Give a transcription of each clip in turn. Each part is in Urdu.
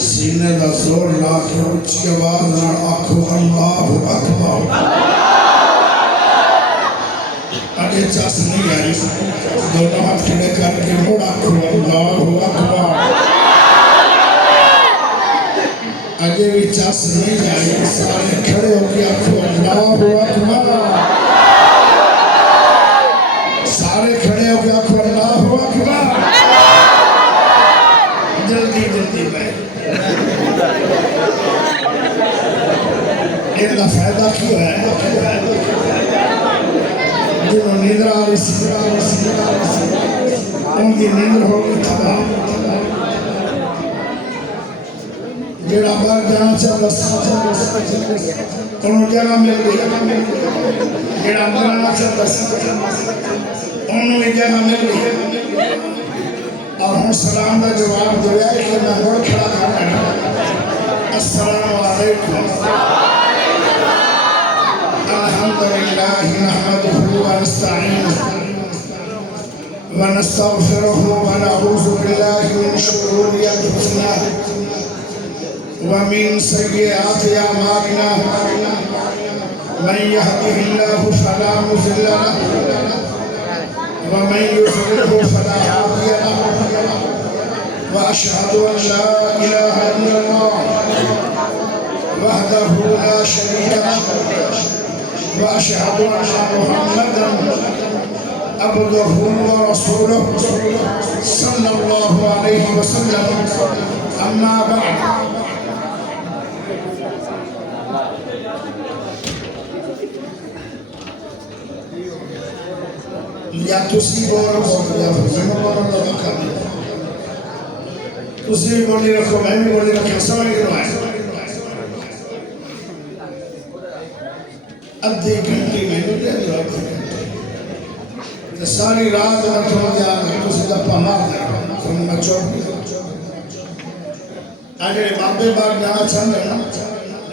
سینے دا زور لا کے اچھی آواز نال آکھو اللہ اکبر اگے چاس نہیں آئی دونوں ہاتھ کھڑے کر کے مڑ آکھو اللہ اکبر اگے بھی چاس نہیں آئی سارے کھڑے ہو کے آکھو اللہ اکبر سارے کھڑے ہو کے آکھو اللہ اکبر جلدی جلدی میں ان کا فائدہ کیوں ہے جنہوں نیندر آ رہی سی ان کی نیندر ہو گئی تھا جڑا بار جانا چاہتا انہوں جگہ مل گئی جڑا اندر چاہتا انہوں بھی جگہ مل گئی اور ہم سلام کا جواب دیا ہے کہ میں بڑھ کھڑا کرنا السلام علیکم الحمدللہ نحمده ونستعینه ونستغفره ونعوذ باللہ من شرور انفسنا ومن سیئات اعمالنا من يهده الله فلا مضل له ومن يضلل فلا هادي له واشهد ان لا اله الا الله وحده لا شريك له واشهد ان محمدا عبده ورسوله صلى الله عليه وسلم اما بعد یا تسی بول رکھو یا میں بول رکھا تسی بھی بولی رکھو میں بھی بولی رکھا سمجھ گئے ادھی گھنٹی میں نے دے دیا ساری رات میں تو دیا تسی دپا مار دیا تو میں چوک دیا آجے بابے باغ جانا چاہتے ہیں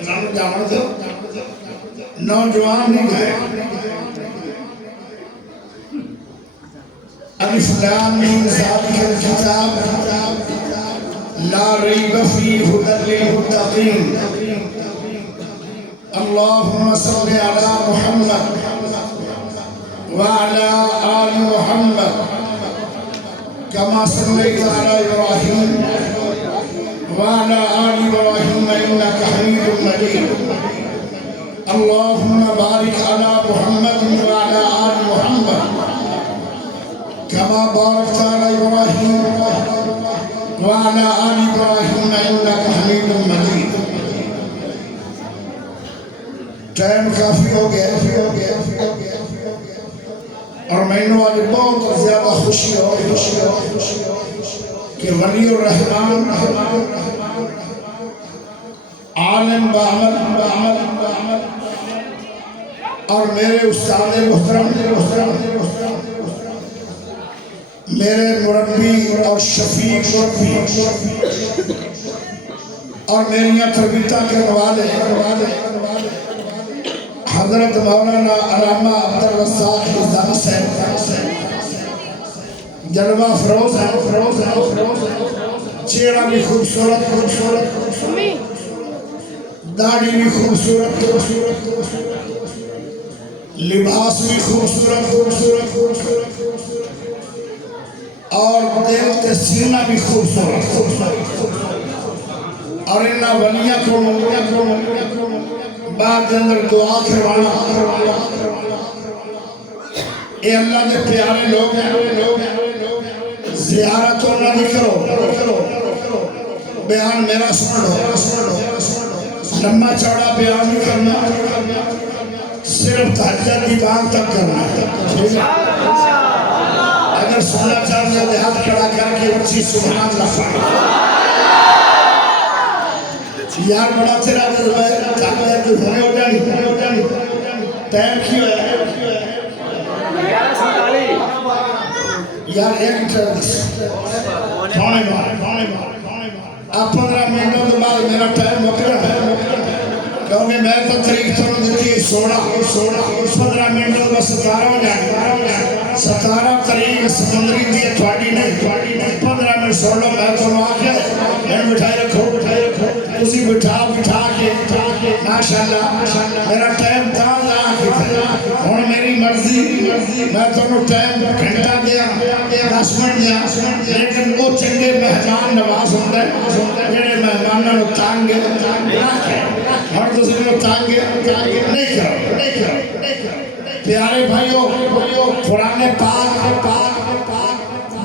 نام جانا دو نوجوان نہیں گئے الف لام میم ذالک الکتاب لا ریب فیہ ھدی للمتقین اللہم صل علی محمد وعلى آل محمد كما صليت على إبراهيم وعلى آل إبراهيم إنك حميد مجيد اللهم بارك على محمد وعلى آل محمد كما باركت على إبراهيم وعلى آل إبراهيم إنك حميد مجيد ٹائم کافی ہو گیا اور میں نے آج بہت زیادہ خوشی ہو کہ ولی الرحمن عالم بعمل اور میرے استاد محترم میرے مربی اور شفیق اور میری تربیتہ کرنے والے حضرت مولانا علامہ عبدالرزاق نظامی صاحب جلوہ فروز ہے چہرہ بھی خوبصورت داڑھی بھی خوبصورت لباس بھی خوبصورت اور دل کے سینہ بھی خوبصورت اور انہا ولیہ کو بعد اندر دعا کروانا اے اللہ کے پیارے لوگ ہیں زیارتوں نہ کرو بیان میرا سن لو لمبا چوڑا بیان نہیں کرنا صرف تہجد کی بات تک کرنا اگر سننا چاہتے ہیں ہاتھ کھڑا کر کے اچھی سبحان اللہ یار بڑا تیرا چاہتا ہے کہ ہونے ہو جانی ٹائم کیوں ہے یار ایک تھوڑے بار آپ 15 منٹوں کے بعد میرا ٹائم مکرہ ہے کیونکہ میں تو تاریخ تو دیتی 16 منٹوں کا 17 ہو جائے 17 تاریخ سمندری دی تھوڑی نہیں 15 منٹ 16 میں تو آ گئے بٹھائے رکھو تسی بٹھا کے ماشاءاللہ میرا ٹائم تاں ہوں میری مرضی میں تمہیں ٹائم گھنٹہ دیا 10 منٹ دیا لیکن وہ چنگے مہمان نواز ہوندے جڑے مہمانوں تانگے اور تسی میں تانگے نہیں کرو پیارے بھائیو قرآن پاک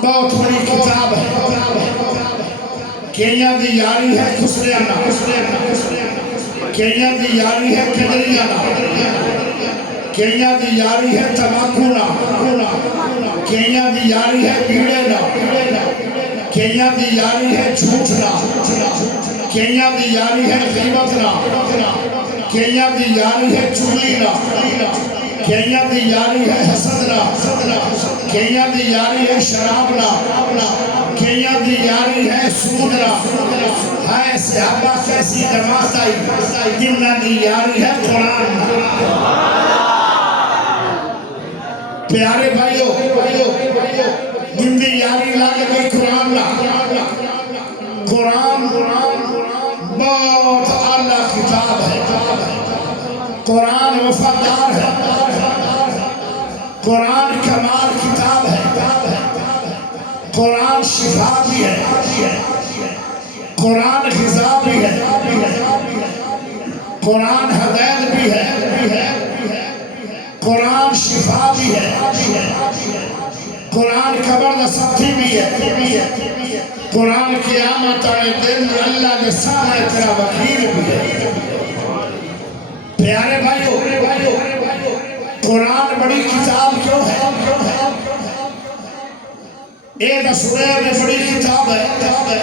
بہت بڑی کتاب ہے کینیا دی یاری ہے خسریانہ کینیا دی یاری ہے کدریانہ کینیا دی یاری ہے تماکونا کینیا دی یاری ہے بیڑینا کینیا دی یاری ہے جھوٹنا کینیا دی یاری ہے غیبتنا کینیا دی یاری ہے چغلینا کینیا دی یاری ہے حسدنا کینیا دی یاری ہے شرابنا کینیا دی یاری ہے سودنا ہے صحابہ کیسی جماعت آئی جنہ دی یاری ہے قرآن پیارے بھائیو جن دی یاری لاگے کوئی قرآن قرآن بہت اعلیٰ کتاب ہے قرآن وفادار ہے قرآن کمال کتاب ہے قرآن شفا بھی ہے قرآن غذا بھی ہے قرآن ہدایت بھی ہے قرآن شفا بھی ہے قرآن قبر دا ساتھی بھی ہے قرآن قیامت آئے دن اللہ کے سامنے تیرا وکیل بھی ہے پیارے بھائیو قرآن بڑی کتاب کیوں ہے ایک سورہ میں بڑی کتاب ہے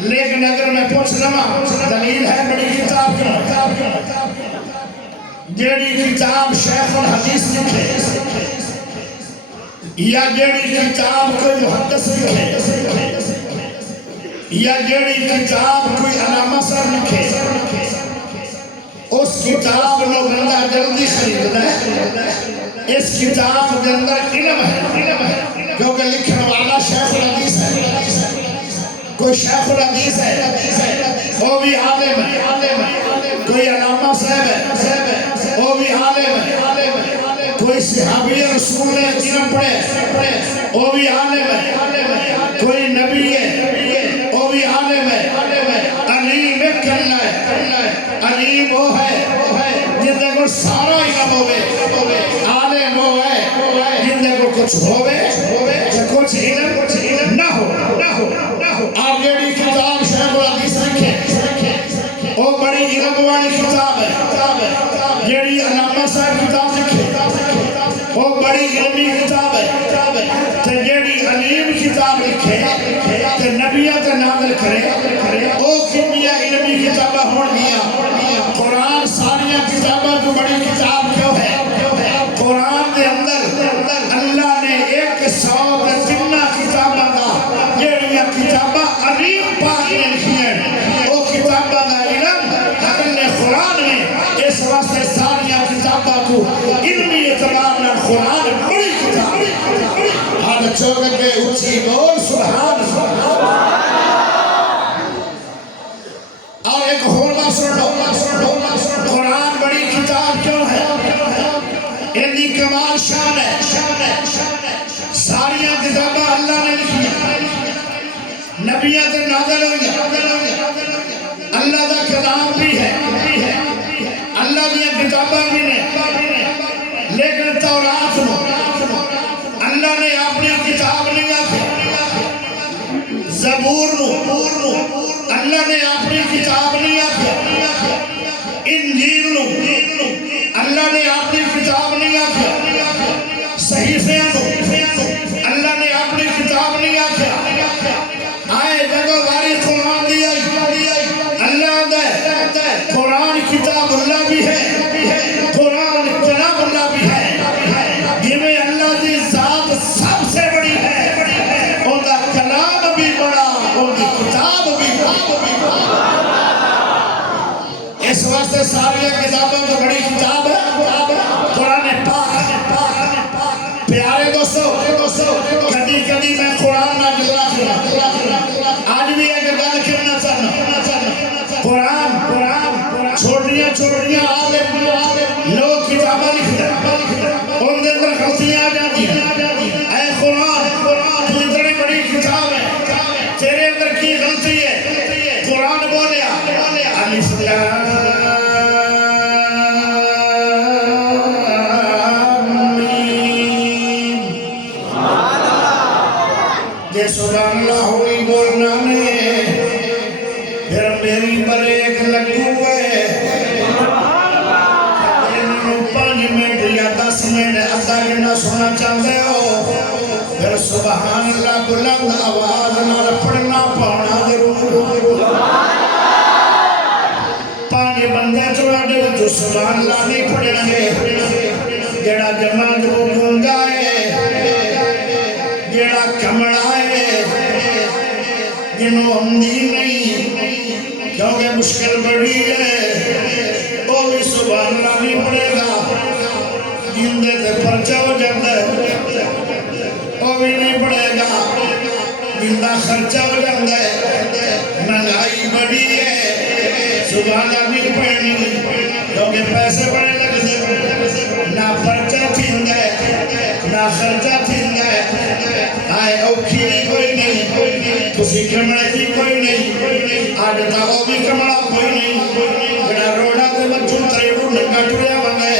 لیکن اگر میں پوچھ لما دلیل ہے بڑی کتاب کیوں جیڑی کتاب شیخ الحدیث لکھے یا جیڑی کتاب کوئی محدث لکھے یا جیڑی کتاب کوئی علامہ سر لکھے اس کتاب لو بندہ جلدی خریدنا ہے اس کتاب کے اندر علم ہے کیونکہ لکھنے والا شیخ الحدیث ہے کوئی شیخ الحدیث ہے وہ بھی عالم ہے کوئی علامہ صاحب ہے وہ بھی عالم ہے کوئی صحابی رسول ہے علم پڑھے وہ بھی عالم ہے کوئی نبی ہے وہ بھی عالم ہے علیم کرنا ہے علیم وہ ہے جن کو سارا علم ہوئے عالم وہ ہے جن کو کچھ ہوئے یا کچھ علم نہ ہو آپ جیڑی کتاب شیخ الحدیث لکھے وہ بڑی علم والی کتاب ہے جیڑی علامہ صاحب کتاب لکھے وہ بڑی علمی کتاب ہے تو جیڑی علیم کتاب لکھے تو نبیت نازل کرے وہ کتنیا علمی کتابہ ہون گیا قرآن ساریاں کتابہ جو بڑی کتاب کیوں ہے قرآن دے اندر اللہ نے 100 جنہ کتابہ دا جیڑیاں کتابہ علیم پاک نے لکھی ہیں وہ کتابہ دا علم حضرت نے قرآن میں اس واسطے ساریاں کتابہ کو علمی اعتبار میں قرآن بڑی کتاب ہاتھ چوک کے اچھی بول سبحان اور ایک ہونا سن لو قرآن بڑی کتاب کیوں ہے اندی کمال شان ہے ساریاں کتابہ اللہ نے لکھی نبیت نازل ہوئی اللہ دا کلام بھی ہے اللہ دیا کتابہ بھی نے لیکن تورات نو اللہ نے اپنی کتاب نہیں آکھا زبور نو اللہ نے اپنی کتاب نہیں آکھا انجیل نو اللہ نے اپنی کتاب نہیں آکھا صحیفیاں نو اللہ نے اپنی کتاب نہیں آکھا آئے جگہ واری قرآن دی آئی اللہ دے قرآن کتاب اللہ بھی ہے قرآن کلام اللہ بھی ہے جنہیں اللہ دی ذات سب سے بڑی ہے ان کا کلام بھی بڑا ان کی کتاب بھی اس واسطے ساری کتابوں کو بڑی کتاب ہے قرآن پاک پیارے دوستو کدی میں قرآن نہ جلا آج بھی ایک گل کرنا چاہتا تیرے اندر کی غلطی ہے؟ قرآن بولیا الف لام میم یہ سبحان اللہ ہوئی بولنا نے پھر میری بریک لگو ہے 5 منٹ یا 10 منٹ آدھا گھنٹہ سنا چاہتے ہو پھر سبحان اللہ بلند آواز نال پڑھنا پانا ضرور 5 بندے چوڑے جو سبحان اللہ نہیں پڑھیں گے جڑا جمع جو گونگا ہے جڑا کمڑا ہے جنہوں ہمدی نہیں کیونکہ مشکل بڑی ہے وہ بھی سبحان اللہ نہیں پڑھے گا جندے تے پرچہ ہو جاتا ہے وہ بھی نہیں پڑھے گا جندہ خرچہ ہو جاتا ہے مہنگائی بڑی ہے سبحان اللہ نہیں پڑھنی کیونکہ پیسے بڑے لگتے نہ پرچہ تھیندا ہے نہ خرچہ تھیندا ہے آئے اوکھی نہیں کوئی نہیں تسی کمڑے تھی کوئی نہیں آڈتا وہ بھی کمڑا کوئی نہیں جڑا روڑا تے بچوں تریڑو نگا ٹریا بگئے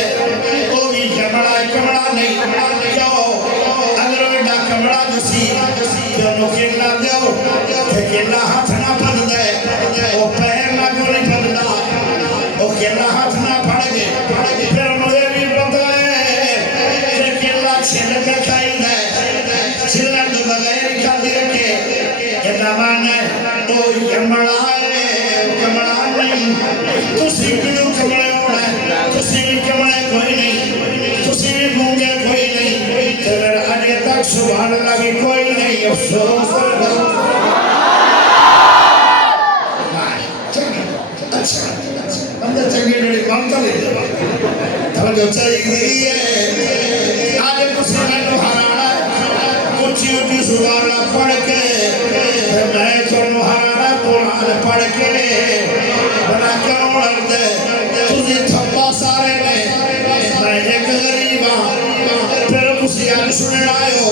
وہ بھی کمڑا نہیں کیوں اگر ویڈا کمڑا جسی جو نکیلا دیو کیلا ہاتھ نہ پڑ دے وہ پیر نہ گولی پڑ دا وہ کیلا ہاتھ نہ پڑ گے پھر مجھے بھی پتا ہے کہ کیلا چھل کے کھائی دے چھلن تو بغیر کھاتی رکھے یہ زمان ہے وہ کمڑا ہے کمڑا نہیں تسی کیوں کمڑے ہونا ہے تسی بھی کمڑے کوئی نہیں تسی بھی گونگے کوئی نہیں تیرے آنے تک سبحان اللہ بھی کوئی نہیں افسوس اچھا بندہ چنگے جڑی مانتا لے جا توجہ چاہیے آج کسی نے تو ہرانا اونچی اونچی سبحان اللہ پڑھ کے میں تو ہرانا قرآن پڑھ کے بنا کیوں لڑ دے تجھے تھپا سارے نے میں ایک غریب ہاں پھر کسی آج سننے آئے ہو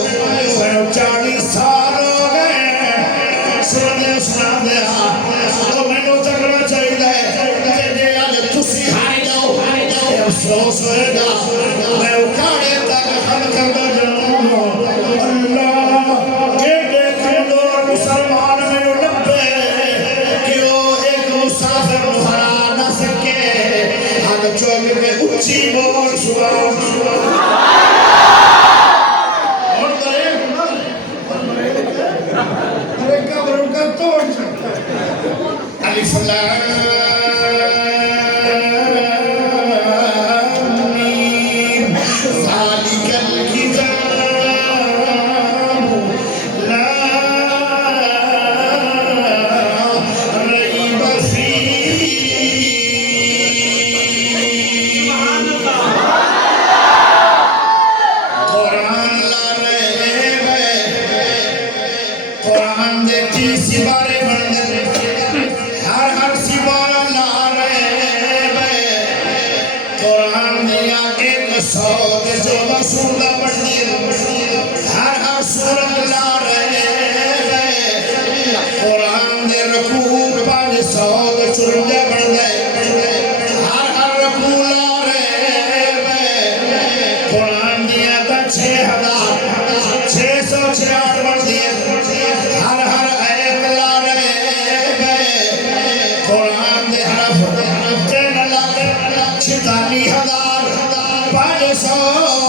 میں 40 سال ہو گئے سنا دے تو میں نے تکڑا چاہیے کہ جے آج تسی ہاری جاؤ افسوس ہوئے گا میں اکھاڑے تک ہم کرنا جاؤں اللہ یہ دیکھیں دور مسلمان میں لبے کہ وہ ایک مسافر ہرا نہ سکے ہم چوک میں اچھی بول سبحان اور برے قبر کا توڑ الف لام میم ذالک الکتاب لا ریب فیہ قرآن لا ریب قرآن دے تیسی بارے بندے ہر سبارہ لا ریب قرآن دیا ایک سوگ جو مسودہ بڑھنی ہر سورت لا ریب قرآن دے رکوع 500 چرنجے بڑھ گئے ہر رکوع لا ریب قرآن دیا تا 6,666 بڑھ دیے ہر ایک لا ریب قرآن دے حرف 46,500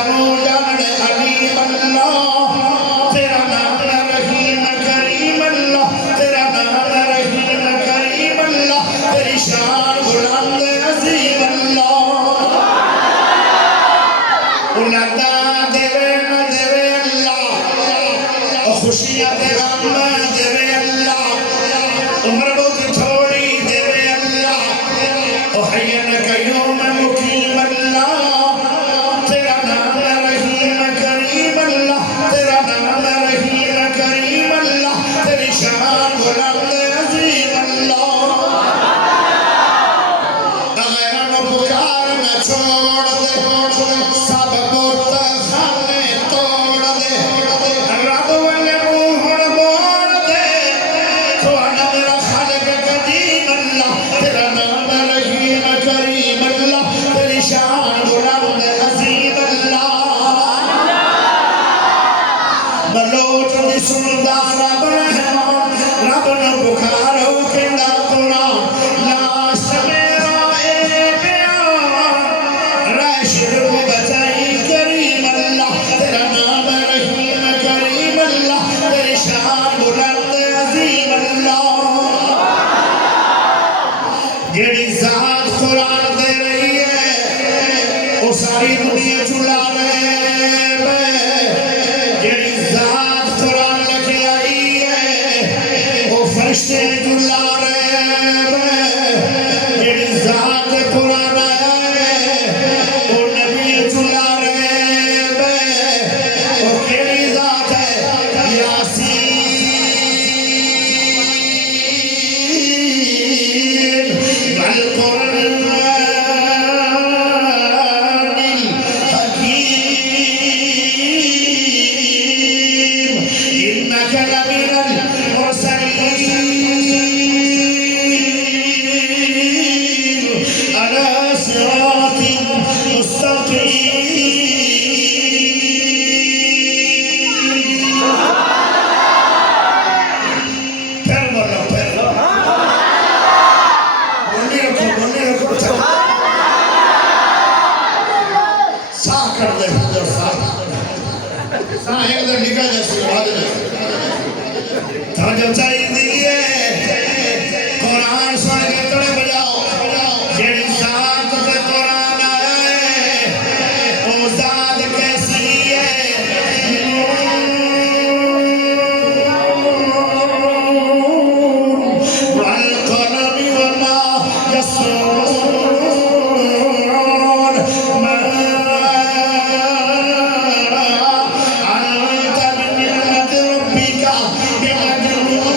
بنو جان علیم اللہ تیرا نام رحیم کریم اللہ تیرا نام رحیم کریم اللہ تیری شان بلند عظیم اللہ اولاداں دیوے نہ دیوے اللہ خوشیاں تے غم دیوے اللہ عمر بہت تھوڑی دیوے اللہ حی قیوم مقیم اللہ تیرا نام رحیم کریم اللہ تیرا نام رحیم کریم اللہ تیری شان بلند عظیم اللہ غیران پکار نہ چھوڑ دے سب بت خانے توڑ دے رب والے منہ موڑ دے تو انا میرا خالق قدیم اللہ تیرا نام رحیم کریم اللہ تیری شان بلند عظیم اللہ بلوٹ دی سندا رب رحمان رب نو پکارو کہندا قرآن لاش میرا اے بیان راشد کو بچائی کریم اللہ تیرا نام رحیم کریم اللہ تیری شان بلند عظیم اللہ جیڑی ذات قرآن دے رہی ہے وہ ساری دنیا چلا رہے جیڑی ذات قرآن لکھے آئی ہے وہ فرشتے چلا رہے جیڑی ذات قرآن آیا ہے وہ نبی چلا رہے وہ کیڑی ذات ہے یاسین والقرآن الحکیم انک لمن المرسلین علی صراط مستقیم پھر بولو بولنے رکھو ساہ کر دے حضر ساہ ایک در نکل جیسے حاضر ہے توجہ چاہیے دیئے قرآن سن کے تڑے بجاؤ جیڑی ذات پہ قرآن آیا ہے وہ ذات کیسی ہے والقلم وما يسطرون ما أنت بنعمة ربك بمجنون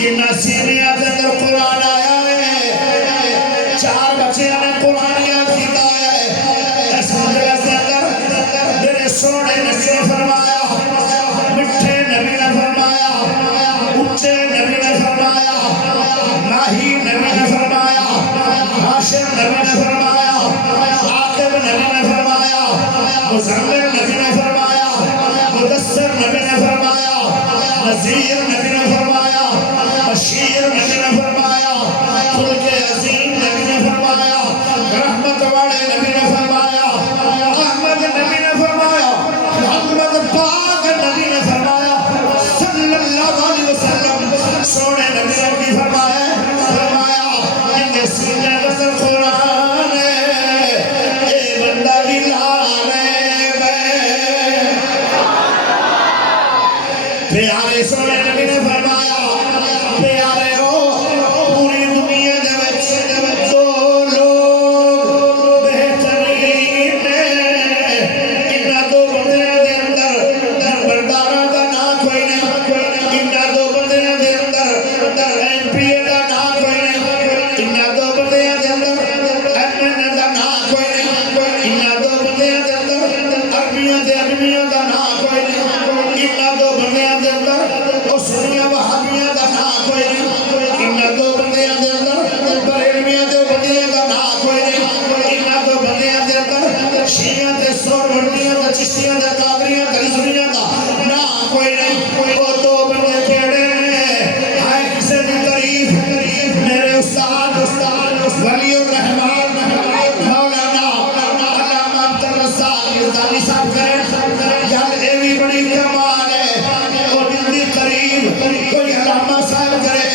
جنہ سینے کے اندر قرآن آیا ہے 4 بچے نے قرآن یاد کیتا ہے اس مجلس کے اندر میرے سونے نبی نے فرمایا مٹھے نبی نے فرمایا اونچے نبی نے فرمایا ماہی نبی نے فرمایا حاشر نبی نے فرمایا عاقب نبی نے فرمایا مزمل نبی نے فرمایا مدثر نبی نے فرمایا نذیر نبی نے فرمایا بشیر نبی نے فرمایا خلق عظیم نبی نے فرمایا رحمت والے نبی نے فرمایا احمد نبی نے فرمایا محمد پاک نبی نے فرمایا صلی اللہ علیہ وسلم سونے نبی نے کی فرمایا ان کے سینے وزر قرآن ہے اے بندہ بھی لانے پیارے سونے نبی نے فرمایا پیارے ہو پوری دنیا دے وچ 2 لوگ بہترین نے انہاں 2 بندیاں دے اندر نمبرداراں دا نام کوئی نہیں انہاں 2 بندیاں دے اندر ایم پی اے دا نام کوئی نہیں انہاں 2 بندیاں دے اندر ایم این اے دا نام کوئی نہیں انہاں 2 بندیاں دے اندر عربیاں دا نام کوئی نہیں انہاں 2 بندیاں دے اندر سنیاں وہابیاں دا نام کوئی نہیں انہاں 2 بندیاں دے اندر بریلویاں دے بندیاں دا نام کوئی نہیں انہاں 2 بندیاں دے اندر شیعیاں تے سہروردیاں تے چشتیاں تے قادریاں تے رضویاں دا نام کوئی نہیں وہ 2 بندے کیڑے ہیں ہائے کسے دی تعریف میرے استاد ولی الرحمان مولانا علامہ عبدالرزاق یزدانی صاحب کریں یار اے بھی بڑی کمال ہے اور جلدی قریب کوئی علامہ صاحب کرے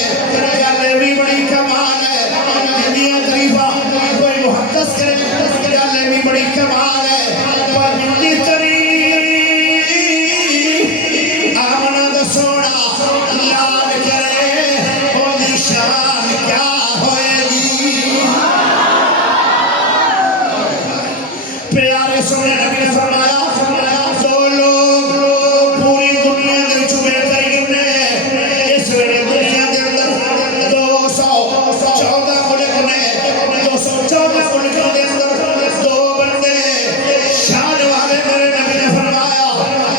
یار اے بھی بڑی کمال ہے جلدیاں قریبہ کوئی محدث کرے یار اے بھی بڑی کمال ہے اور جلدی قریب آمنہ دا سونا یاد کرے اور دی شان کیا ہوئے گی پیارے سونے نبی نے فرمایا 2 لوگ پوری دنیا دے وچ بہترین نے اس ویلے دنیا دے اندر 214 ملک نے 214 ملکوں دے اندر 2 بندے شان والے میرے نبی نے فرمایا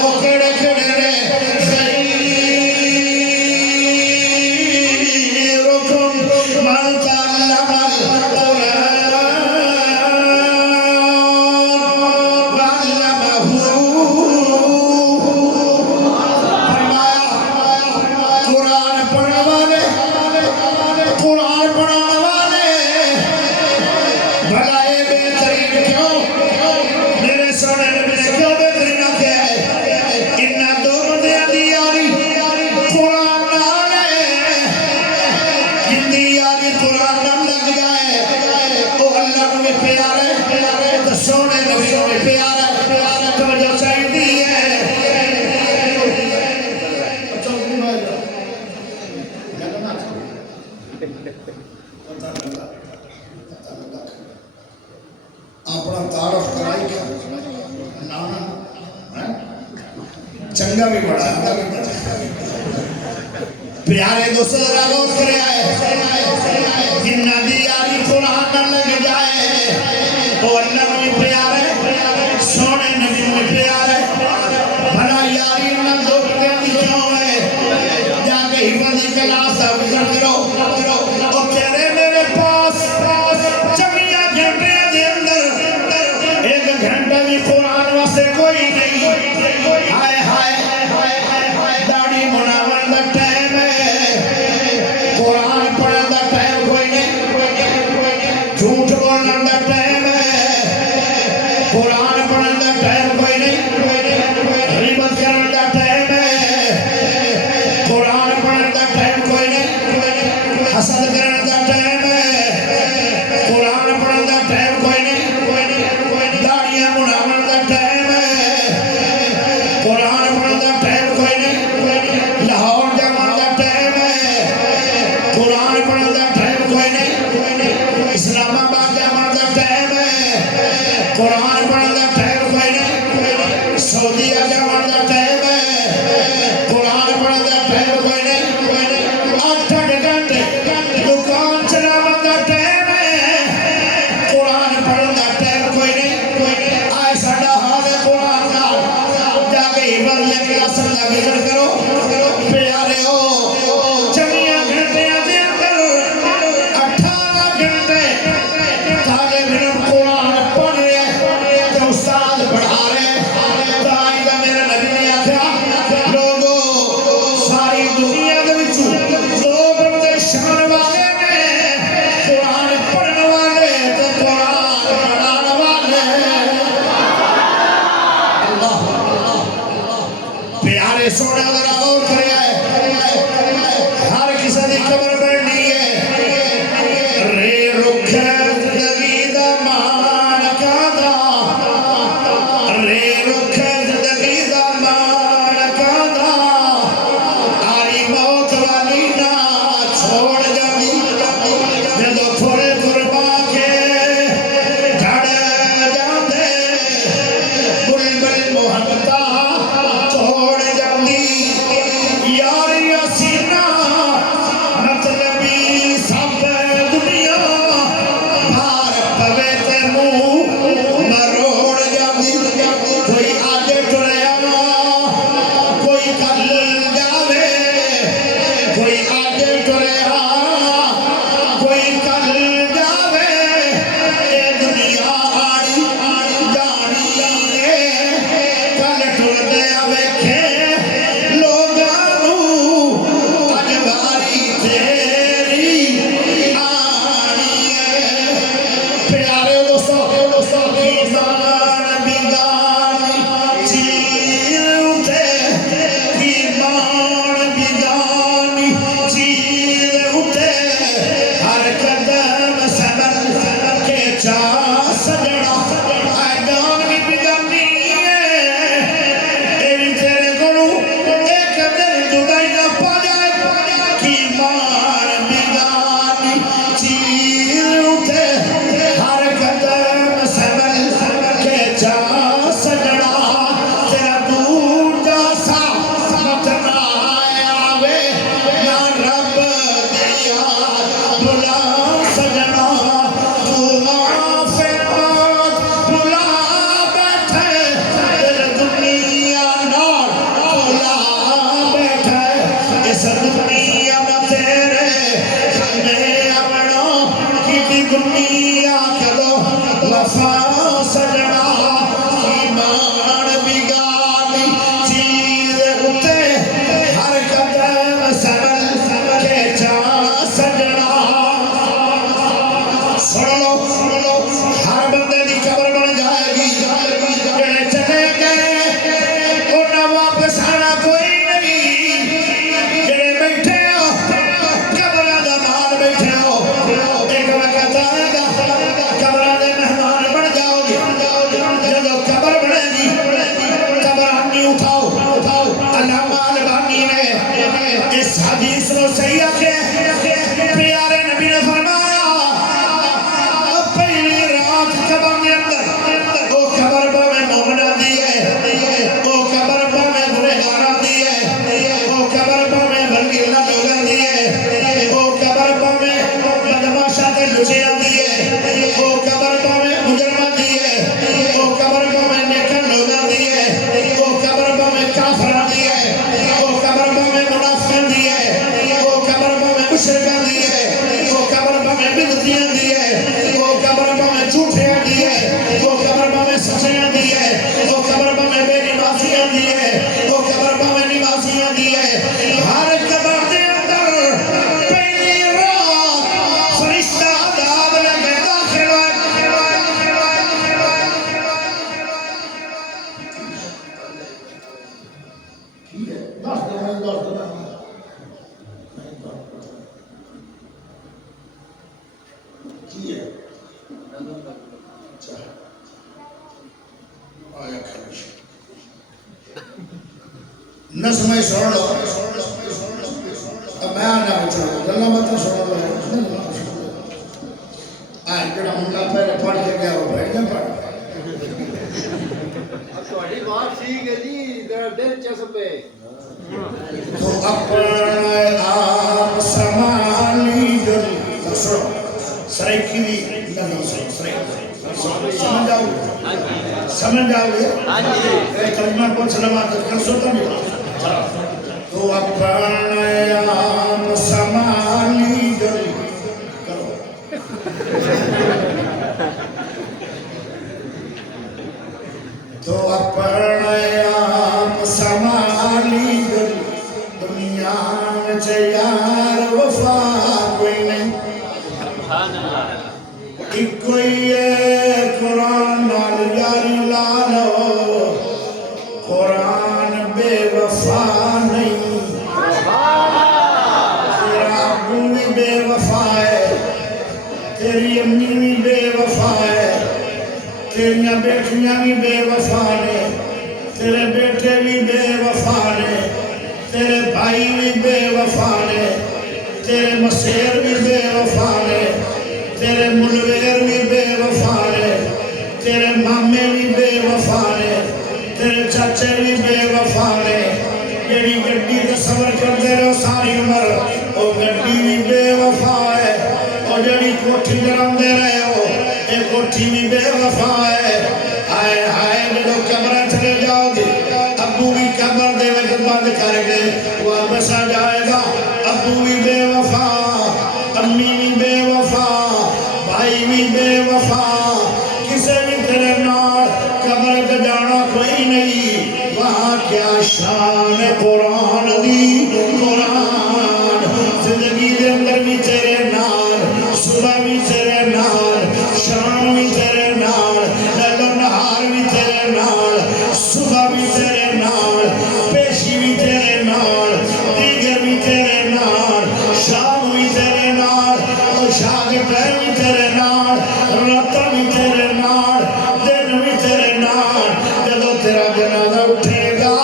وہ کیڑے کیڑے نے خیرکم من تعلم سونے نبی میں پیارا توجہ چاہیے اپنا تعارف کرائی کیا نانا چنگا بھی بڑا پیارے دوست ذرا غور کرے آئے جنہ دی یاری قرآن نہ لگ جائے وہ اللہ میں پیار ہے سونے نبی میں پیار ہے بھلا یاری نہ 2 بندے دی کیوں ہے جا کے حفاظی کلاس دا گزر کرو اور تیرے میرے پاس چمیاں گھنٹے دے اندر 1 گھنٹہ بھی قرآن واسے کوئی نہیں ہائے ہائے داڑھی مناون دا ٹائم ہے قرآن پڑھن دا ٹائم کوئی نہیں سونے جانے کا ٹائم ہے قرآن پڑھنے کا ٹائم کوئی نہیں 8 گھنٹے دکان چلانے کا ٹائم ہے قرآن پڑھنے کا ٹائم کوئی نہیں آئے ساڈا حال ہے قرآن نال جا کے عبادت لے کے اصل کا ذکر کرو پیارے ہو سونے ذرا غور کرے ہر کسی دی قبر بننی ہے رے رکھ زندگی دا مان کادا رے رکھ زندگی دا مان کادا آری موت والی نہ چھوڑ جاندی جدو پھر قربا کے جھڑ جاندے بلبل محبتہ نسمیں سن لو میں آنا بچوں گلا مت سن لو جڑا منڈا پہلے پڑھ کے گیا وہ پڑھ گیا پڑھ تھوڑی بات ٹھیک ہے جی تو اپنے آپ سمالی جو سنو سرائکی بھی لگا سمجھ آؤ گے کلمہ کو سلامات کر سوتا نہیں تو اپنے آپ سمالی جو کرو تو اپنے آپ سمالی جو دنیا میں یار وفا کوئی نہیں ایک کوئی قرآن نال یاری لالو قرآن بے وفا نہیں تیرا ابو بھی بے وفا ہے تیری امی بھی بے وفا ہے تیریاں بیٹیاں بھی بے وفا نے تیرے بیٹے بھی بے وفا نے تیرے بھائی بھی بے وفا نے تیرے مسیر بھی بے وفا نے تیرے منویر بھی بے وفا نے تیرے مامے بھی بے وفا نے تیرے چاچے بھی بے وفا نے جیڑی گڈی کا صبر کرتے رہو ساری عمر وہ گڈی بھی بے وفا ہے اور جیڑی کوٹھی جراندے رہے ہو یہ کوٹھی بھی بے وفا ہے آئے آئے جدو قبر چلے جاؤ گے ابو بھی قبر دے وقت بند کر گئے واپس آ جائے گا ابو بھی بے وفا امی بھی بے وفا بھائی بھی بے وفا کسے بھی تیرے نال قبر کے جانا کوئی نہیں وہاں کیا شان قرآن دی قرآن زندگی دے اندر بھی تیرے نال صبح بھی تیرے نال شام بھی تیرے نال لیل و نہار بھی تیرے نال صبح بھی تیرے نال پیشی بھی تیرے نال دیگر بھی تیرے نال شام بھی تیرے نال اور شاہ کے پیر بھی تیرے نال راتاں بھی تیرے نال دن بھی تیرے نال جدو تیرا جنازہ اٹھے گا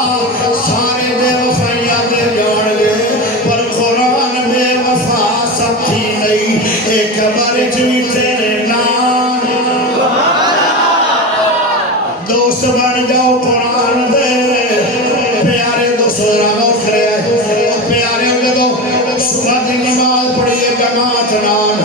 سارے بے وفائیاں دے جان گے پر قرآن بے وفا ساتھی نہیں ایک بارچ بھی تیرے نال دوست بن جاؤ قرآن دے پیارے دوست راگو کرے پیارے جدو صبح دی نماز پڑھئے جماعت نال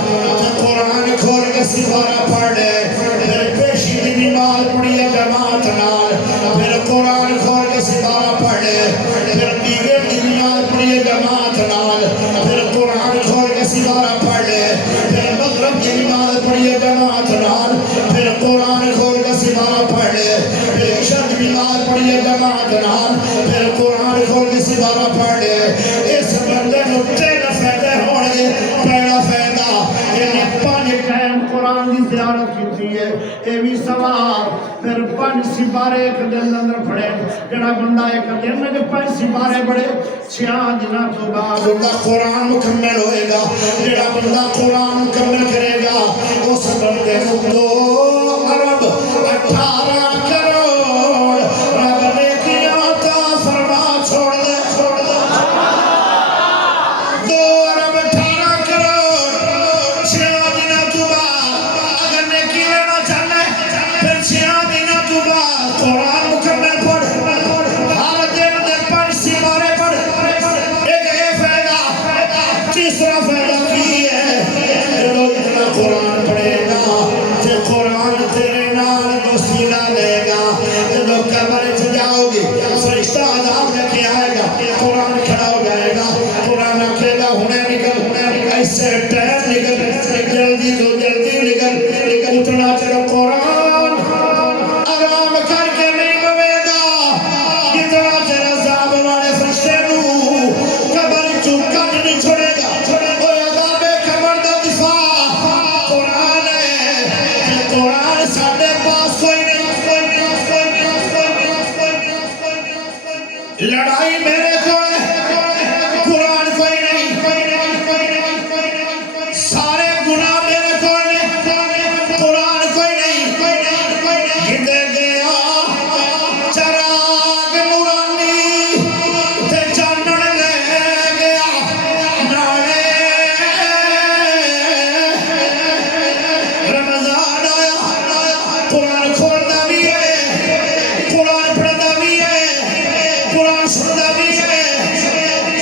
قرآن کھول کے سپارہ پڑھے پھر پیشی دی نماز پڑھئے جماعت نال پھر قرآن کھول کے سپارہ پڑھے پھر دیگر دی نماز پڑھئے جماعت نال پھر قرآن کھول کے سپارہ پڑھے پھر مغرب دی نماز پڑھئے جماعت نال پھر قرآن کھول کے سپارہ پڑھے پھر عشاء دی نماز پڑھئے جماعت نال پھر قرآن کھول کے سپارہ پڑھے اس بندے نو تیرے فائدے ہونے پہلا فائدہ انہیں 5 ٹائم قرآن کی زیارت کی ہے اے بھی سواب پھر 5 سپارے ایک دن اندر پڑھے جڑا بندہ ایک دن میں 5 سپارے پڑھے 6 دنوں تو بعد انہا قرآن مکمل ہوئے گا جڑا بندہ قرآن مکمل کرے گا اس بندے کو 2 ارب 18 کروڑ رب نے کیا عطا فرما چھوڑ دے 2 ارب 18 کروڑ 6 دنوں تو بعد اگر نیکی لینا چاہنا ہے پھر 6 دنوں تو بعد قرآن مکمل پڑھ ہر دن دے 5 سپارے پڑھ ایک ہے فائدہ تیسرا فائدہ کی ہے جب اتنا قرآن پڑھے گا تے قرآن تیرے نال دوستی نہ لے گا جب قبر سے جاؤ گے فرشتہ عذاب لے کے آئے گا قرآن کھڑا ہو جائے گا قرآن کہے گا ہونے نکل ایسے ٹائم نکل جلدی تو جلدی نکل اتنا تیرا قرآن آرام کر کے نہیں موے گا جتنا تیرا عذاب والے فرشتے نو قبر تو کٹ نہیں چھوڑے گا اور عذاب قبر دا دفاع قرآن ہے قرآن ساڑھے پاس کوئی نہیں لڑائی میرے کو قرآن کوئی نہیں سارے گناہ میرے کو قرآن کوئی نہیں گدے گیا چراغ نورانی تے چانن لے گیا نالے رمضان آیا قرآن کھولنا بھی ہے قرآن پڑھنا بھی ہے قرآن سنتا بھی ہے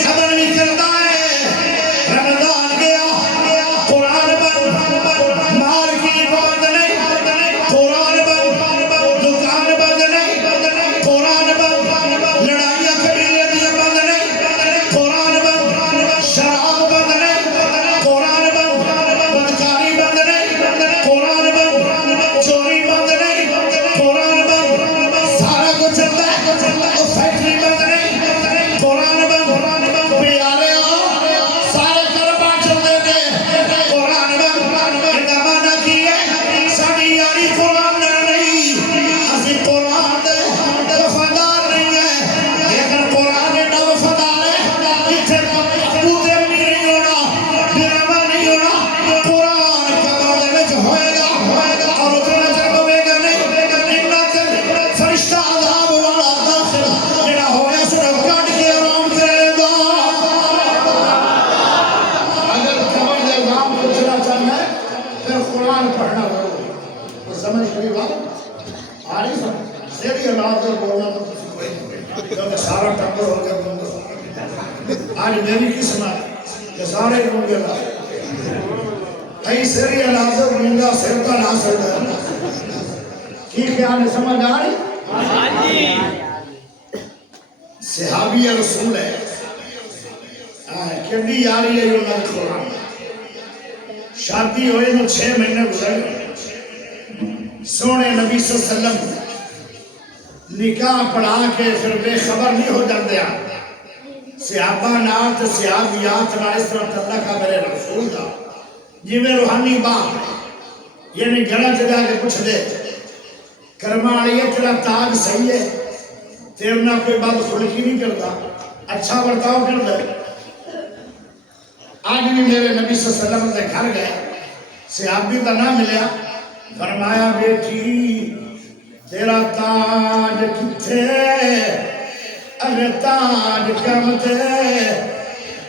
عمل بھی کرتا ہے رمضان گیا قرآن بند مارکیٹ بند نہیں قرآن بند دکان بند نہیں قرآن بند لڑائیاں قبیلے دیا بند نہیں قرآن بند شراب بند نہیں قرآن بند بدکاری بند نہیں قرآن بند چوری بند نہیں قرآن بند سارا کچھ چلتا ہے فیکٹری بند نہیں قرآن بند پیارے سارے کربا چلتے تھے قرآن بند انہا مانا کی ہے ساڑی یاری قرآن نہیں اسی قرآن دے وفادار نہیں ہے لیکن قرآن نہ وفادار ہے جتھے پودے بھی نہیں ہونا ڈرامہ نہیں ہونا قرآن کا بعد وچ ہوئے گا اور اتنا جب ہوئے گا نہیں انہا فرشتہ عذاب والا داخل جنہا ہویا صرف کٹ کے آرام کرے گا اگر کمر دے گام کچھنا چاہنا ہے پھر قرآن پڑھنا ضروری تو سمجھ کری بات آ رہی سمجھ سیدھی اللہ سے بولنا تو کسی کوئی نہیں کیونکہ سارا ٹکر ہو گیا بندر آج میری قسم ہے کہ سارے ہوں گے اللہ ای سیدھی اللہ سے بولنگا سیدھا نہ سکتا ہے کی خیال ہے سمجھ آ رہی صحابی رسول ہے کبھی یاری ہے یہ اللہ قرآن شادی ہوئے تو 6 مہینے گزر سونے نبی صلی اللہ علیہ وسلم نکاح پڑھا کے پھر بے خبر نہیں ہو جاندے صحابہ نات صحابیات نہ اس طرح اللہ کا میرے رسول دا جی میں روحانی باپ یعنی گھرہ جگہ کے پوچھ دے کرما علیہ تیرا تاج صحیح ہے تیرنا کوئی بات خلقی نہیں کرتا اچھا برتاؤ کر دے آج بھی میرے نبی صلی اللہ علیہ وسلم سے گھر گئے صحابی کا نہ ملیا فرمایا بیٹی تیرا تاج کتھے اگر تاج قیامت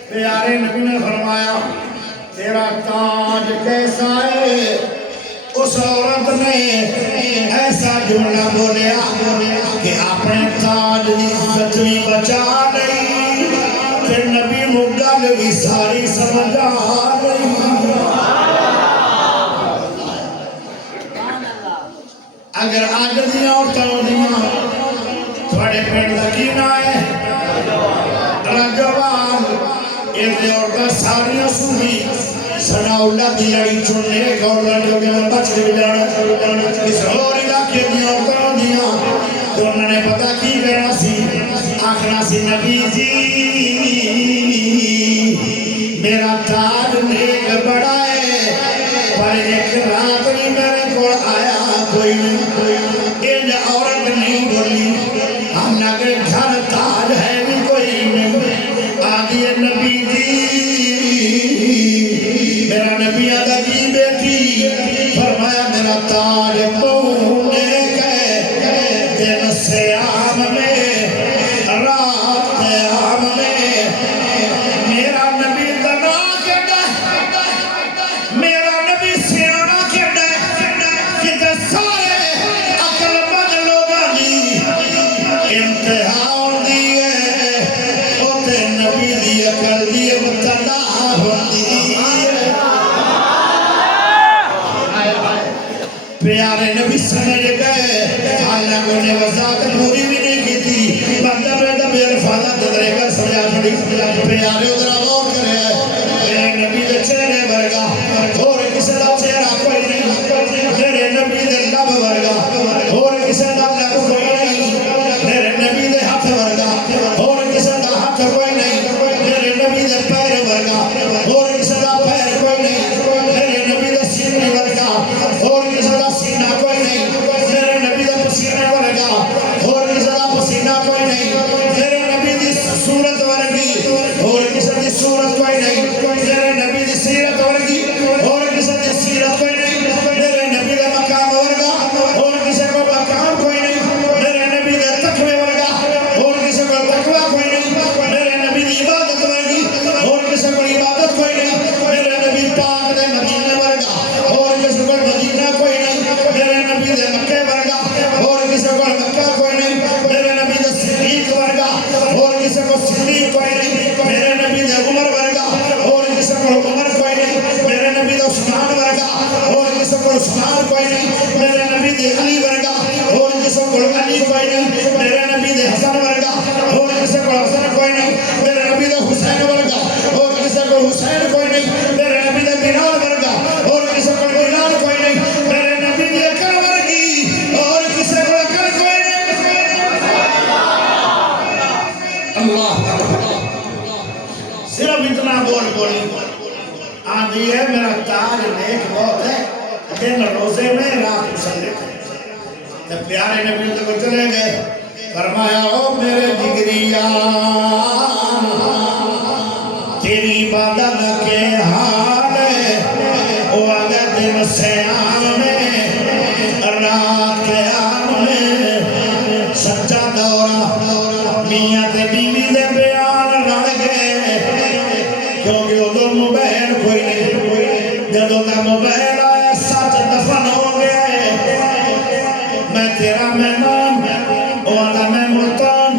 پیارے نبی نے فرمایا تیرا تاج کیسا ہے اس عورت نے ایسا جملہ بولیا کہ اپنے تاج کی عزت بھی بچا نہیں کہ نبی مگل بھی ساری سمجھا نہیں اگر آج دیاں عورتوں دیاں تھوڑے پینڈ لگینا ہے راجوان ایسے عورتیں ساریاں سنی سنا اللہ دی لڑی چننے گورنر جو گیا بچ کے جانا اس اور علاقے دیا عورتوں دیا تو انہوں نے پتا کی کہنا سی آخنا سی نبی جی میرا تاج نیک بڑا ہے پر ایک رات نہیں میرے کو آیا کوئی ان عورت نہیں بولی ہم نہ کہ گھر تاج ہے بھی کوئی نہیں آگی نبی جی میرا نبی آدھا کی بیٹی فرمایا میرا تاج پونے کے دن سیام میں رات قیام میں میرا نبی دنا کہتا میرا نبی سیانا کہتا کہ سارے عقل مند لوگاں دی امتحان دی ہے اوتے نبی دی عقل دی ابتدا ہوندی پیارے نبی سمجھ گئے حالانکہ انہیں وضاحت پوری بھی نہیں کی تھی بندہ بیٹا بے الفاظہ ددرے کا سمجھا پڑی پیارے ادھر غور کرے میرے نبی دے چہرے ورگا اور کسی دا چہرہ کوئی نہیں میرے نبی دے لب ورگا اور کسی دا لب کوئی نہیں میرے نبی دے ہاتھ ورگا اور کسی دا ہاتھ کوئی نہیں میرے نبی دے پیر ورگا اور کسی دا پیر کوئی نہیں میرے نبی دے سینے ورگا اور کسی دا سینہ کوئی نہیں میرے نبی دا پسینہ ورگا اور کسی دا پسینہ کوئی نہیں میرے نبی دی صورت ورگی اور کسی اللہ صرف اتنا بول بولی آدھی ہے میرا تاج نیک بہت ہے دن روزے میں رات مسلح جب پیارے نبی کو چلے گئے فرمایا او میرے جگریا تیری عبادت کے حال او اگر دن سیام میں رات کے حال میں سچا دورہ میاں تے بیوی دے بیان لڑ گئے کیونکہ ادھر موبائل کوئی نہیں جدوں کا موبائل آیا سچ دفن ہو گئے میں تیرا مہمان والا میں ملتان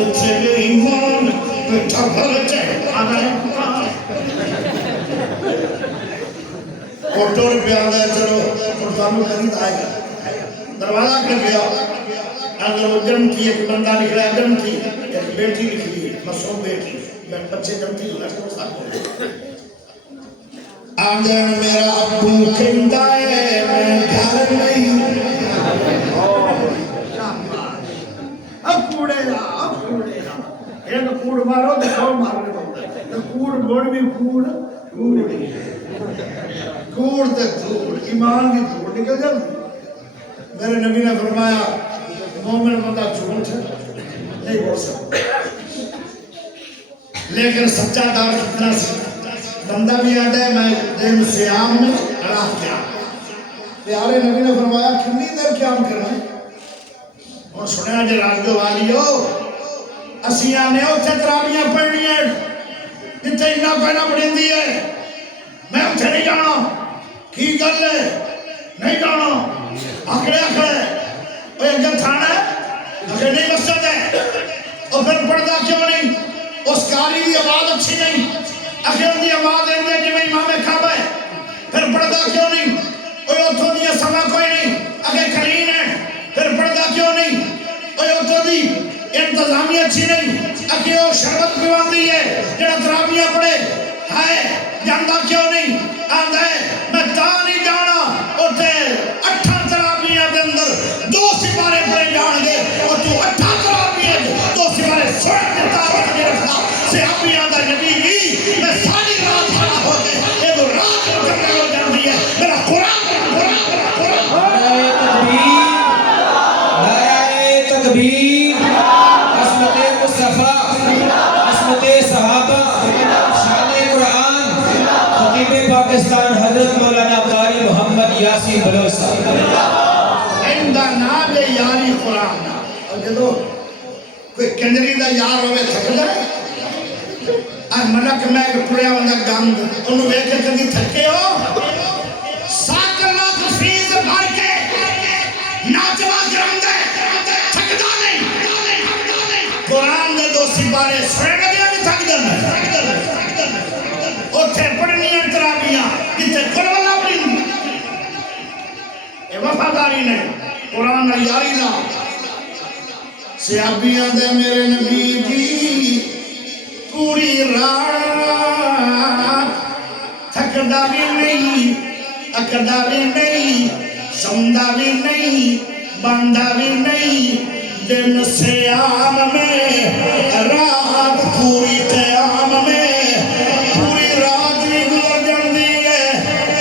اتھے گئی ایمان پٹھا بھل چاہے کوٹو روپیہ آدھا چلو پرسانو خرید آئے گا دروازہ کر گیا اگر وہ جنم کی ایک بندہ نکلا ہے جنم کی ایک بیٹی نکلی ہے مسوم بیٹی میں بچے جنم کی اللہ کو ساتھ ہوں آنگن میرا ابو کھندا ہے میں گھر نہیں اب کوڑے ایک کوڑ مارو تو سو مارنے پڑتا کوڑ بڑھ بھی کوڑ کوڑ تک کوڑ ایمان کی کوڑ نکل جاتی میرے نبی نے فرمایا مومن بندہ جھوٹ ہے نہیں بول سکتا لیکن سچا دار کتنا بندہ بھی آتا ہے میں دن سیام میں رات کیا پیارے نبی نے فرمایا کتنی دیر قیام کرنا ہے اور سنیا جی راجو والی ہو اسی آنے ہو تراویاں پڑھنی ہے جتنے اتنا پہنا پڑھیں ہے میں اتنے نہیں جانا کی گل ہے نہیں جانا آکڑے وہ اگر تھانا ہے اگر نہیں مسجد ہے اور پھر پڑھتا کیوں نہیں اس کاری دی آواز اچھی نہیں اگر دی آواز ہے جو میں امام کعبہ ہے پھر پڑھتا کیوں نہیں وہ اتھو دی سما کوئی نہیں اگر کرین ہے پھر پڑھتا کیوں نہیں وہ اتھو دی انتظامیہ اچھی نہیں اگر وہ شربت پیواندی ہے جڑا تراویاں پڑھے ہے جاندہ کیوں نہیں آندہ ہے میں تا نہیں جانا اٹھے 8 تراویاں دے اندر 2 سپارے پڑھے جان گے اور تو 8 تراویاں 2 سپارے سوڑ دیتا وقت نہیں رکھنا صحابی آندہ نبی بھی میں ساری رات کھڑا ہو گئے یہ تو رات مکمل ہو جاندی ہے میرا قرآن نعرہ تکبیر عصمت مصطفیٰ عصمت صحابہ شان قرآن خطیب پاکستان حضرت مولانا قاری محمد یاسین بلوچ صاحب اندہ نام یاری قرآن اور جدو کوئی کنجری دا یار ہوئے تھک جائے منک میں پڑیا بندہ گاند انہوں ویکھے کدی تھکے ہو 7 لاکھ فیس بھر کے ناچوا گراندے تھکدا نہیں قرآن دے 2 سپارے سوڑے گیا نہیں تھک دن اتھے پڑھنیاں تراویاں جتھے قرآن پڑھیں یہ وفاداری نہیں قرآن نہ یاری نہ صحابیاں دے میرے نبی کی پوری رات تھکدا بھی نہیں اکدا بھی نہیں سمدہ بھی نہیں باندھا بھی نہیں دن سیام میں رات پوری قیام میں پوری رات بھی گزر جاندی ہے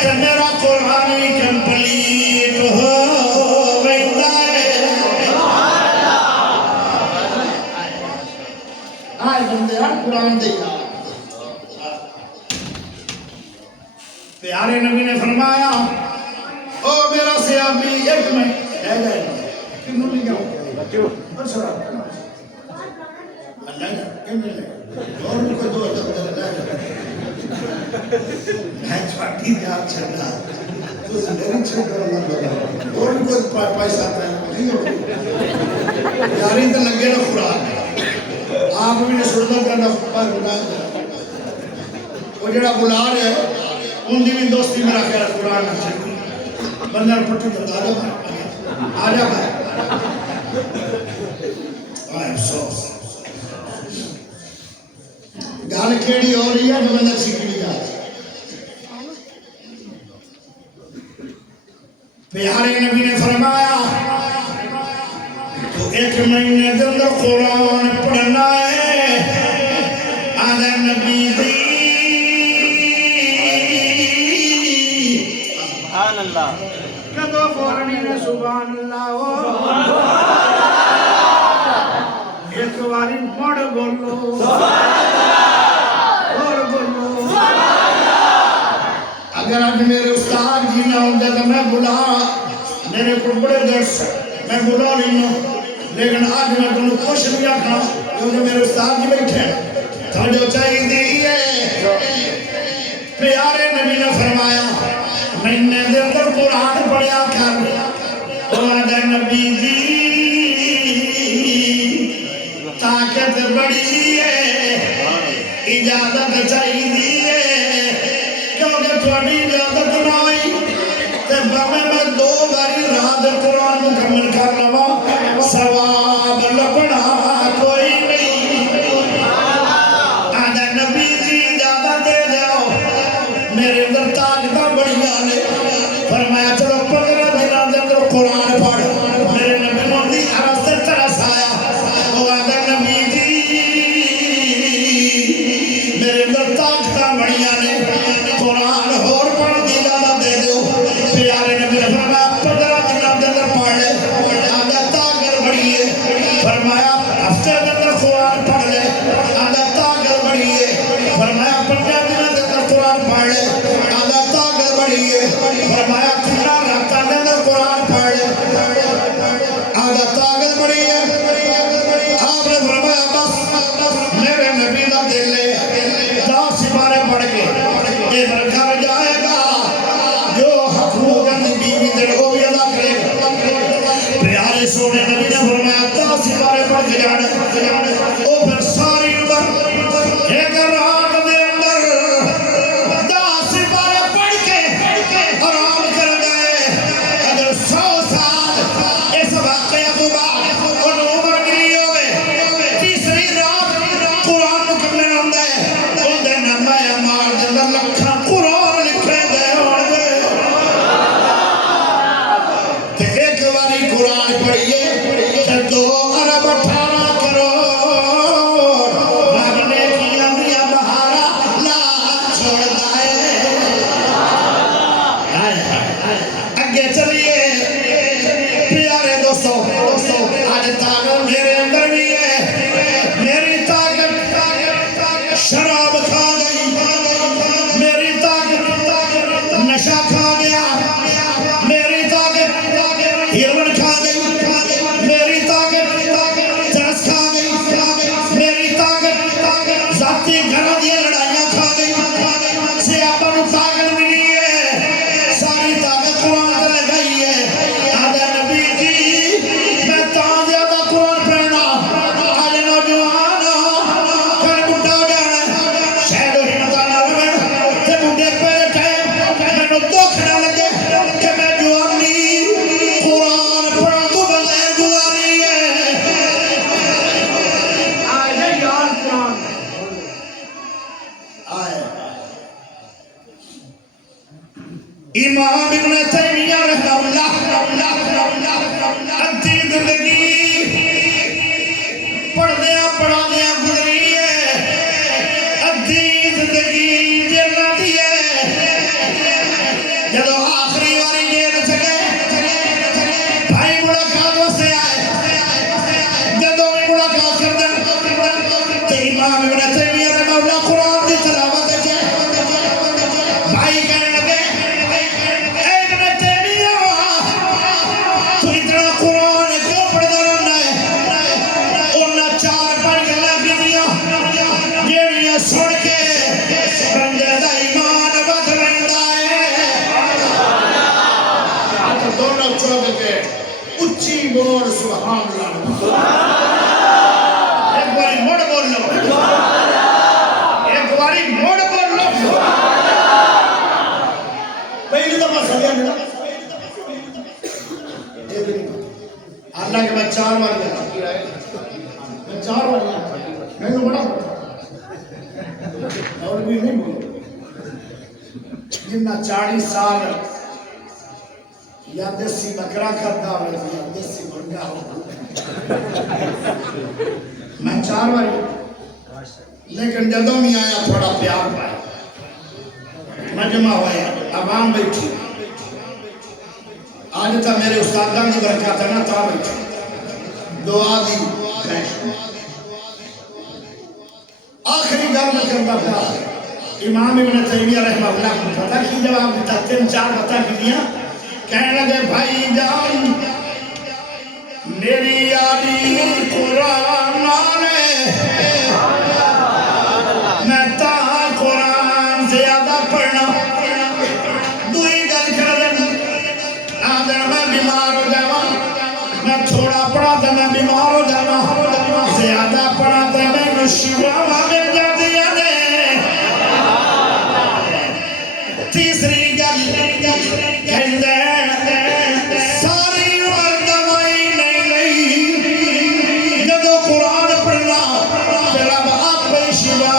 کہ میرا قرآن کمپلیٹ ہو ویندا ہے آئے بندے قرآن دے پیارے نبی نے فرمایا او میرا صحابی ایک میں لے جائے کنوں نہیں گاؤں بس رہا اللہ جا کم لے اور بھی کوئی 2 لے جائے میں چھوٹی جار چھڑا تو زندگی چھڑا اللہ بڑا اور بھی کوئی پیسہ آتا ہے یاری تو لگے نا قرآن آپ بھی نے سڑتا کرنا پر گناہ وہ جڑا بلا رہے ان دی بھی دوستی میرا خیال قرآن نہ چاہیے بندہ پٹھو جاتا آجا بھائی آئے افسوس گال کھیڑی ہو رہی ہے تو بندہ سیکھنی جا پیارے نبی نے فرمایا تو 1 مہینے کے اندر قرآن پڑھنا ہے آدھے نبی دی سبحان اللہ کدو فورنی نے سبحان اللہ ایک باری مڑ بولو اور بولو اگر آج میرے استاد جی نہ ہوں تو میں بلا میرے کو بڑے دیر سے میں بلا نہیں ہوں لیکن آج میں تمہیں خوش بھی رکھنا کیونکہ میرے استاد جی بیٹھے تھوڑے چاہیے دیئے پیارے نبی نے فرمایا میں نے اندر قرآن پڑھیا کر اور نبی جی طاقت بڑی ہے اجازت چاہیے کیونکہ تھوڑی اجازت نہ ہوئی تو میں دو باری رات قرآن مکمل کر لوا ثواب لبنا کوئی نہیں آدھا نبی جی اجازت دے جاؤ میرے اندر طاقت بڑی آنے فرمایا چلو 15 دنوں کے اندر قرآن پڑھ میرے نبی موتی عرص سے ترس آیا وہ آدھا نبی جی میرے اندر طاقت بڑی آنے قرآن اور پڑھ دی اجازت دے دو پیارے نبی نے فرمایا 15 دنوں کے اندر پڑھ لے آدھا طاقت بڑی ہے فرمایا ہفتے کے اندر قرآن پڑھ لے آدھا طاقت بڑی ہے فرمایا 15 دنوں کے اندر قرآن پڑھ لے آدھا طاقت بڑی ہے فرمایا 3 راتوں کے اندر قرآن پڑھ لے آدھا طاقت بڑی ہے آپ نے فرمایا بس میرے نبی کا دل ہے 10 سپارے پڑھ کے یہ گھر جائے گا جو حقوق بیوی دل کو بھی ادا کرے گا پیارے سونے نبی نے فرمایا 10 سپارے پڑھ کے جانے وہ پھر ساری عمر ایک رات دے اندر 10 سپارے پڑھ کے آرام کر گئے اگر 100 سال اس واقعہ تو بعد ان عمر گری ہوئے تیسری رات قرآن مکمل ہوندہ ہے ان دے نمائے مار دے اندر لکھا قرآن لکھے گئے ہوندے کہ ایک باری قرآن پڑھئے کہ 2 ارب 18 کروڑ رب نے کیا دیا بہارا لا چھوڑ دائے اگے چلیے پیارے دوستو آج طاقت میرے اندر بھی ہے میری طاقت شراب کھا گئی میری طاقت نشہ کھا گیا میری طاقت ہیروئن کھا گئی میری طاقت چرس کھا گئی میری طاقت ذاتی گھروں دی لڑائیاں کھا گئی سیاپا نو طاقت ملی ہے ساری طاقت قرآن تے لگائی ہے آدھا نبی جی میں تاں زیادہ قرآن پڑھنا آج نوجوان کر بڑھا جانا شاید وہی مطالعہ رہے تے بڑھے پہلے ٹائم میں نو دکھ نہ لگے کہ میں جوانی قرآن پڑھا تو بغیر گزاری ہے آئے یار قرآن آئے امام ابن تیمیہ رحمہ اللہ ادھی زندگی پڑھ دیا پڑھا دیا گزری ہے ادھی زندگی جیلنا دی ہے جب آخری واری جیل چکے بھائی ملاقات واسطے آئے جب بھی ملاقات کر دیں تو امام ابن تیمیہ رحمہ اللہ قرآن کی تلاوت ہے بھائی کہنے لگے اے ابن تیمیہ تو اتنا قرآن کیوں پڑھتا رہنا ہے انہاں 4-5 گلاں کیتیاں جیڑیاں سن کے بندے دا ایمان ود رہندا ہے ہاتھ دونوں چوک کے اچھی بول سبحان اللہ ایک باری مڑ بول لو ایک باری مڑ بول لو پہلی دفعہ سمجھا نہیں اللہ کے بعد 4 بار گیا میں 4 بار گیا میں تو بڑا اور بھی نہیں بولو جنہ 40 سال یا دیسی بکرا کرتا ہو یا دیسی مرگا ہو میں 4 بار لیکن جدوں بھی آیا تھوڑا پیار پایا مجمع ہویا عوام بیٹھی آج تا میرے استادان کی برکات ہے نا تا بیٹھی دعا دی آخری گل میں کرنا پڑا امام ابن تیمیہ رحمہ اللہ کو پتہ کی جواب دیتا 3-4 بتا کی دیا کہنے لگے بھائی جان میری یاری قرآن آنے میں تا قرآن زیادہ پڑھنا دوئی گل کر آدھر میں بیمار ہو جاوا میں تھوڑا پڑھا تھا میں بیمار ہو جاوا زیادہ پڑھا تھا میں نشیوہ مل جاتی ہے تیسری گل کہندے ساری عمر دوائی نہیں لئی جدو قرآن پڑھنا پھر اب آپ شیوا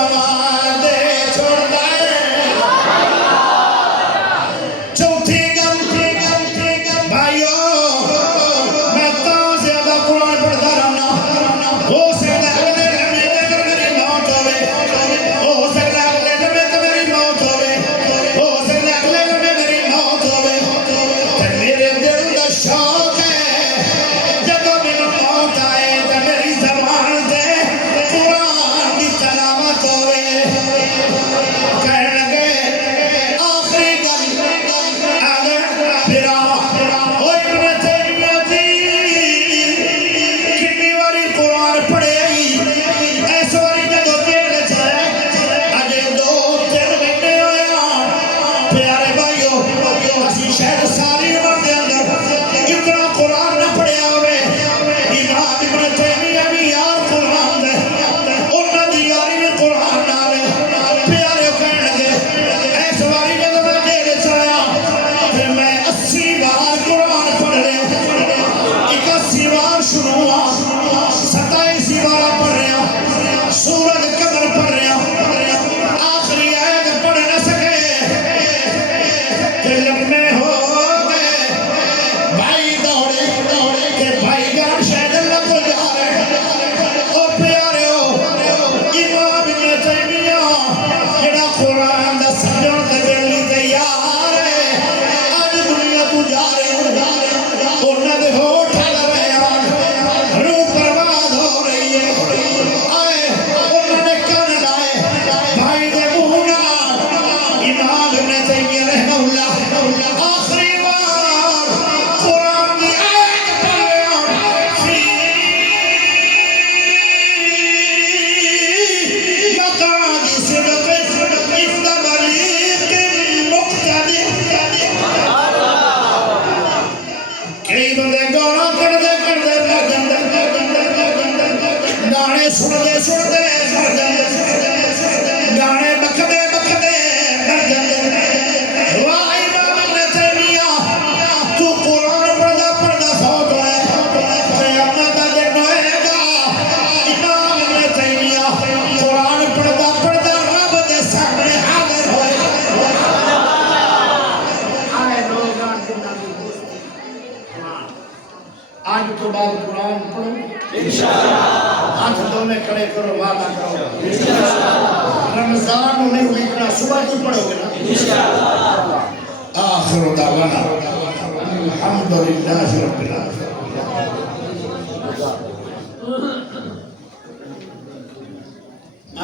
دے چھوڑ دے چوتھی گل بھائیو میں تا زیادہ قرآن پڑھتا رہنا ہو سکتا ہے میری موت ہوئے ہو سکتا ہے میری موت ہوئے ہو سکتا ہے میری موت ہوئے میرے دل کا شوق ہے جب میری موت آئے تو میری زبان سے قرآن کی تلاوت ہوئے کہنے لگے آخری گل اگر پھرا وہ ابن تیمیہ جی کتنی باری قرآن پڑھے ایس باری جدو جیل چاہے اجے 2-3 مہینے ہویا پیارے بھائیو اسی شہر ساری عمر دے اندر اتنا قرآن نہ پڑھیا ہوئے امام ابن تیمیہ بھی یار قرآن دے انہاں دی یاری بھی قرآن نالے پیارے کہنے لگے ایس باری جدو میں جیل چاہیا پھر میں 80 بار قرآن پڑھ لے 81 بار شروع ہوا 27 بار پڑھ رہا سورج قدر پڑھ رہا آخری آیت پڑھ نہ سکے کہ لمحے ہو گئے بھائی دوڑے کہ بھائی جان شاید اللہ کو جا رہے او پیارے ہو امام ابن تیمیہ جڑا قرآن دا سمجھن تے دلی تیار ہے آج دنیا تو جا رہے انہاں دے ہوٹھ لگ رہے ہیں روح برباد ہو رہی ہے آئے انہوں نے کن لائے بھائی دے منہ امام ابن تیمیہ رحمہ اللہ آخری بار قرآن کی آیت پڑھ فی مقعد صدق عند ملیک مقتدر کئی بندے گانا کردے گانے سنتے مر جاندے گانے بکدے مر جاندے واہ امام ابن تیمیہ تو قرآن پڑھدا فوت ہوئے قیامت دا دن ہوئے گا امام ابن تیمیہ قرآن پڑھدا رب دے سامنے حاضر ہوئے آئے لوگاں جنہاں دی دوستی آج تو بعد قرآن پڑھو ہاتھ دونے کھڑے کرو وعدہ کرو رمضان انہیں ویکنا صبح کی پڑھو گے نا آخر دعوانا الحمدللہ رب العالمین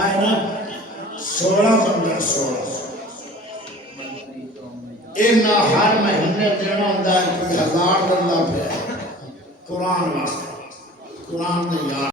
آئے نا 16 بندر 16 اینا ہر مہینے دینا ہوندہ ہے کوئی 1000 بندہ پہ قرآن واسطے قرآن دے یار